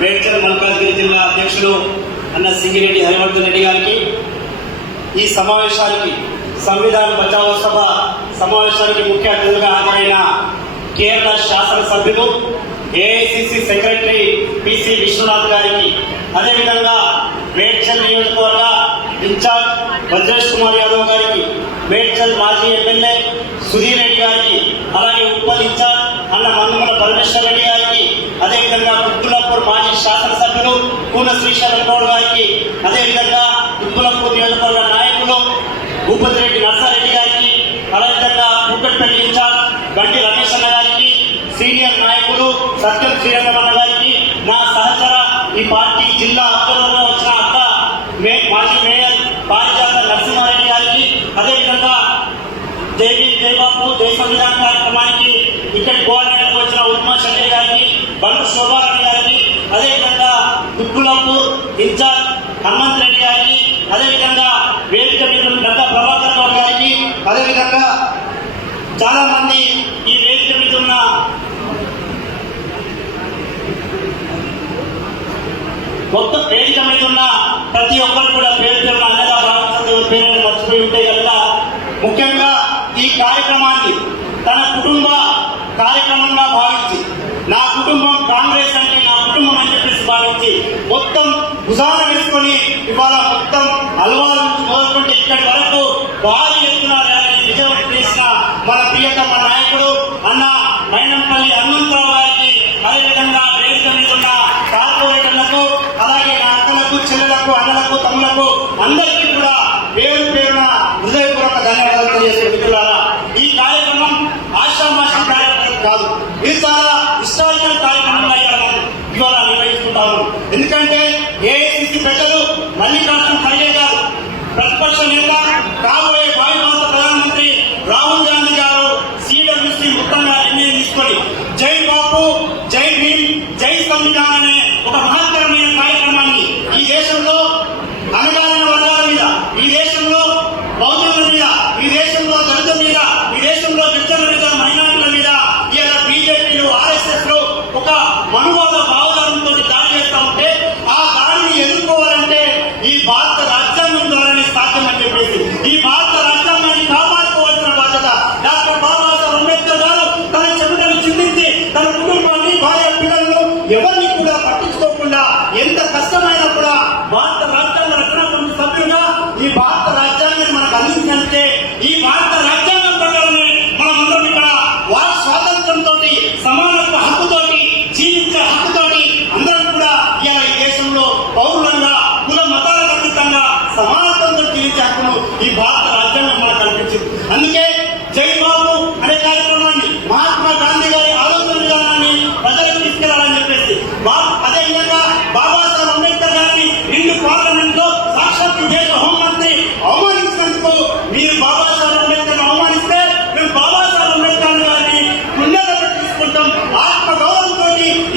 మేడ్చల్ మల్కాజ్గిరి జిల్లా అధ్యక్షులు అన్న సింగిరెడ్డి హరివర్ధన్ రెడ్డి గారికి, ఈ సమావేశానికి సంవిధాన బచావో సభ సమావేశానికి ముఖ్య అతిథిగా హాజరైన కేరళ శాసనసభ్యులు ఏఐసిసి సెక్రటరీ పిసి విశ్వనాథ్ గారికి, అదేవిధంగా మేడ్చల్ నియోజకవర్గ ఇన్ఛార్జ్ వజ్రేష్ కుమార్ యాదవ్ గారికి, మేడ్చల్ మాజీ ఎమ్మెల్యే సుధీర్ రెడ్డి గారికి, అలాగే ఉప్పల్ ఇన్ఛార్జ్ అన్న మన్నుమల పరమేశ్వర్ రెడ్డి గారికి, అదేవిధంగా కుత్బుల్లాపూర్ మాజీ శాసనసభ్యులు కూన శ్రీశైలం గౌడ్ గారికి, అదేవిధంగా కుత్బుల్లాపూర్ నియోజకవర్గ నాయకులు భూపతి రెడ్డి నర్సారెడ్డి గారికి, అదేవిధంగా కూకట్పల్లి ఇన్ఛార్జ్ గంటి రమేష్ అన్న గారికి, సీనియర్ నాయకులు సత్యం శ్రీరంగమన్న గారికి, మా సహచర ఈ పార్టీ జిల్లా అబ్జర్వర్గా వచ్చిన అక్క మాజీ మేయర్ పారిజాత నరసింహారెడ్డి గారికి, అదేవిధంగా దేవి జయబాబు దేశ సంవిధాన కార్యక్రమానికి ఇక్కడ కోఆర్డినేటర్ వచ్చిన ఉత్తమ శెట్టి గారికి, బండు శోభారాణి గారికి, అదేవిధంగా కుత్బుల్లాపూర్ ఇన్ఛార్జ్ హనుమంత్ రెడ్డి గారికి, అదేవిధంగా వేదిక మీద గత ప్రభాకర్ గౌడ్ గారికి, అదేవిధంగా చాలా మంది ఈ వేదిక మీద ఉన్న మొత్తం వేదిక మీద ఉన్న ప్రతి ఒక్కరు కూడా పేరు పేరున అన్నగా భావించాల్సిన పేరుని మర్చిపోయి ఉంటే కనుక, ముఖ్యంగా ఈ కార్యక్రమాన్ని తన కుటుంబ కార్యక్రమంగా భావించి, నా కుటుంబం కాంగ్రెస్ అంటే నా కుటుంబం అని చెప్పేసి భావించి మొత్తం భుజాన వేసుకొని ఇవాళ మొత్తం అలవారు నుంచి మొదలుకుంటే ఇక్కడి వరకు భారీ ఎత్తున ర్యాలీని విజయవంతం చేసిన మన ప్రియతమ నాయకుడు అన్న మైనంపల్లి హనుమంతరావు గారికి, అదేవిధంగా వేదిక మీద ఉన్న కార్పొరేటర్లకు, అలాగే నా అక్కలకు, చెల్లెలకు, అన్నలకు, తమ్ములకు అందరికీ కూడా పేరు పేరున హృదయపూర్వక ధన్యవాదాలు తెలియజేసే మిత్రులారా, ఈ కార్యక్రమం ఆశామాషి కార్యక్రమం కాదు, ఇది చాలా హిస్టారికల్ కార్యక్రమంగా ఇవాళ నిర్వహిస్తుంటాము. ఎందుకంటే ఏఐసిసి పెద్దలు మల్లికార్జున ఖర్గే గారు, ప్రతిపక్ష నేత కాబోయే భావిభారత ప్రధానమంత్రి రాహుల్ గాంధీ గారు సిడబ్ల్యూసి మొత్తంగా నిర్ణయం తీసుకొని జై బాపు, జై భీమ్, జై సంవిధాన్ అనే ఒక మహత్తరమైన కార్యక్రమాన్ని ఈ దేశంలో అనగారిన వర్గాల మీద, ఈ దేశంలో బౌద్ధుల మీద, ఈ దేశంలో దళితుల మీద, ఈ దేశంలో గిరిజనుల మీద, మైనార్టీల మీద ఇలా బీజేపీలు, ఆర్ఎస్ఎస్ లో ఒక మనువాద భావజాలంతో దాడి చేస్తా ఉంటే, ఆ దాడిని ఎదుర్కోవాలంటే ఈ భారత రాజ్యాంగం ద్వారానే సాధ్యమని చెప్పేసి, ఈ భారత రాజ్యాంగాన్ని కాపాడుకోవాల్సిన బాధ్యత డాక్టర్ బాబాసాహెబ్ అంబేద్కర్ గారు తన చెమటను చిందించి తన కుటుంబాన్ని, భార్య, పిల్లలను ఎవరిని కూడా పట్టించుకోకుండా ఎంత కష్టమైనా కూడా భారత రాజ్యాంగ రక్షణ కమిటీ సభ్యులుగా ఈ భారత రాజ్యాంగాన్ని మనకు అందించినందుకే, ఈ భారత రాజ్యాంగం ప్రకారమే మనమందరం ఇక్కడ వారి స్వాతంత్రంతో, సమానత్వ హక్కుతోటి, జీవించే హక్కుతోటి అందరం కూడా ఈ దేశంలో పౌరులంగా, కుల మతాలకు అతీతంగా సమానత్వంతో జీవించే హక్కును ఈ భారత రాజ్యాంగం మనకు కల్పించింది. అందుకే జై బాబు అనే కార్యక్రమాన్ని, మహాత్మా గాంధీ గారి ఆలోచన విధానాన్ని ప్రజలకు తీసుకెళ్లాలని చెప్పేసి, అదేవిధంగా బాబాసాహెబ్ అంబేద్కర్ గారిని నిండు పార్లమెంట్ లో సాక్షాత్ దేశ హోంమంత్రి అవమానించినందుకు, మీరు బాబాసాహెబ్ అంబేద్కర్ అవమానిస్తే మేము బాబాసాహెబ్ అంబేద్కర్ గారిని గుండెలో తీసుకుంటాం, ఆత్మగౌరవంతో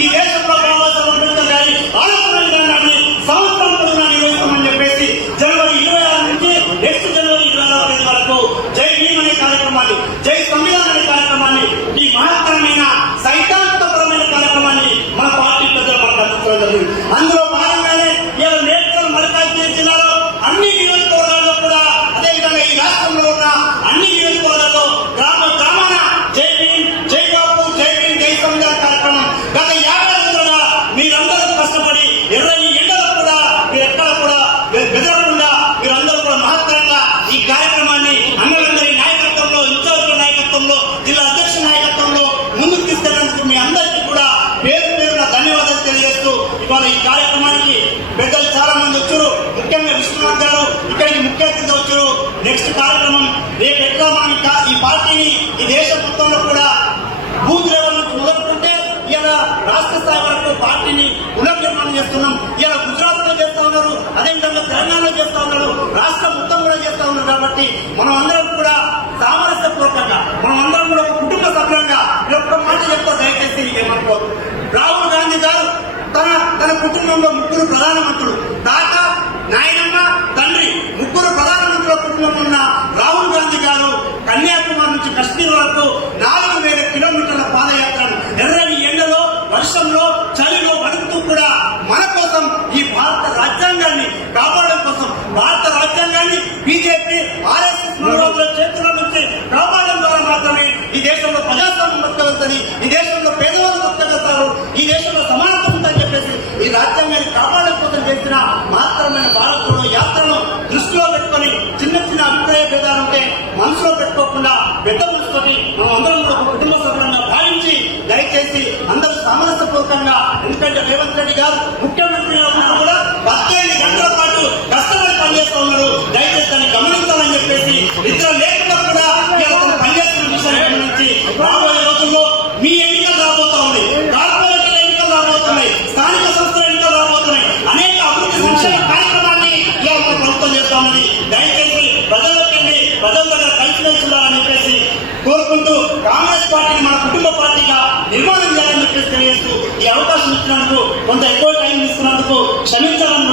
ఈ దేశంలో బాబాసాహెబ్ అంబేద్కర్ గారి ఆలోచన విధానాన్ని సంవత్సరం పొడవునా నిర్వహిస్తామని చెప్పేసి జనవరి 26 నుంచి నెక్స్ట్ జనవరి 26 వరకు జై భీమ్ అనే కార్యక్రమాన్ని, జై సంవిధాన్ అనే కార్యక్రమాన్ని, ఈ మహత్తరమైన సైద్ధాంతికపరమైన కార్యక్రమాన్ని మన పార్టీ ప్రజలు మనకు అందించడం జరిగింది. అందులో భాగంగానే ఇలా మేడ్చల్ మల్కాజ్గిరి జిల్లాలో అన్ని నియోజకవర్గాల్లో కూడా, అదేవిధంగా ఈ రాష్ట్రంలో ఉన్న అన్ని నియోజకవర్గాల్లో గ్రామ గ్రామాన జై భీమ్, జై బాపు, జై భీమ్, జై సంవిధాన్ కార్యక్రమం గత 50 రోజులుగా మీరందరూ కష్టపడి ఎర్రని ఎండలో కూడా మీరు ఎక్కడ కూడా బెదరకుండా మీరందరూ కూడా మహత్తరంగా ఈ కార్యక్రమాన్ని అన్నలందరి నాయకత్వంలో, ఇన్ఛార్జీల నాయకత్వంలో, జిల్లా అధ్యక్ష నాయకత్వంలో ముందుకు తీసుకెళ్లేందుకు మీ అందరికీ కూడా పేరు పేరున ధన్యవాదాలు తెలియజేస్తూ, ఇవాళ ఈ కార్యక్రమానికి పెద్దలు చాలా మంది వచ్చారు. ముఖ్యంగా విశ్వనాథ్ గారు ఇక్కడికి ముఖ్య అతిథిగా వచ్చారు. నెక్స్ట్ కార్యక్రమం రేపు ఎట్లా మనం ఈ పార్టీని ఈ దేశం మొత్తంలో కూడా బూత్ లెవెల్ నుంచి మొదలుకుంటే ఇలా రాష్ట్ర స్థాయి వరకు పార్టీని పునర్నిర్మాణం చేస్తున్నాం. ఇలా గుజరాత్ లో చేస్తా ఉన్నారు, అదేవిధంగా తెలంగాణలో చేస్తా ఉన్నారు, రాష్ట్రం మొత్తం కూడా చేస్తా ఉన్నారు. కాబట్టి మనం అందరం కూడా సామరస్యపూర్వకంగా, మనం అందరం కూడా ఒక కుటుంబ సభ్యులంగా ఒక్క మాట చెప్తా, దయచేసి ఏమనుకోదు. రాహుల్ గాంధీ గారు తన కుటుంబంలో 3 ప్రధానమంత్రులు, తాత, నాయనమ్మ, తండ్రి, 3 ప్రధానమంత్రుల కుటుంబంలో ఉన్న రాహుల్ గాంధీ గారు కన్యాకుమారి నుంచి కశ్మీర్ వరకు 4000 కిలోమీటర్ల పాదయాత్రను ఎర్రని ఎండలో, వర్షంలో, చలిలో వణుకుతూ కూడా సమానత్వం ఉందని చెప్పేసి ఈ రాజ్యాంగాన్ని కాపాడడం కోసం చేసిన మాత్రమైన భారత్ జోడో యాత్రను దృష్టిలో పెట్టుకొని చిన్న చిన్న అభిప్రాయ భేదాలు ఉంటే మనసులో పెట్టుకోకుండా పెద్ద మనసుతోటి మనం అందరం కూడా ఒక కుటుంబ సభ్యులంగా భావించి దయచేసి అందరూ సామరస్యపూర్వకంగా, ఎందుకంటే రేవంత్ రెడ్డి గారు ముఖ్యమంత్రిగా ఉన్నారు కూడా 18 గంటల పాటు కష్టపడి పనిచేస్తూ ఉన్నారు. దయచేసి దాన్ని గమనించాలని చెప్పేసి నిద్ర లేకుండా కూడా పనిచేస్తున్న విషయాన్ని గమనించి రాబోయే రోజుల్లో మీ ఎన్నికలు రాబోతా ఉన్నాయి, కార్పొరేటర్ ఎన్నికలు రాబోతున్నాయి, స్థానిక సంస్థల ఎన్నికలు రాబోతున్నాయి, అనేక అభివృద్ధి సంక్షేమ కార్యక్రమాన్ని ప్రభుత్వం చేస్తా ఉన్నది. దయచేసి ప్రజలకండి, ప్రజల దగ్గర కలిసి ఉండాలని చెప్పేసి కోరుకుంటూ కాంగ్రెస్ పార్టీని మన కుటుంబ పార్టీగా నిర్మాణం చేయాలని చెప్పేసి తెలియజేస్తూ ఈ అవకాశం ఇచ్చినందుకు కొంత ఎక్కువ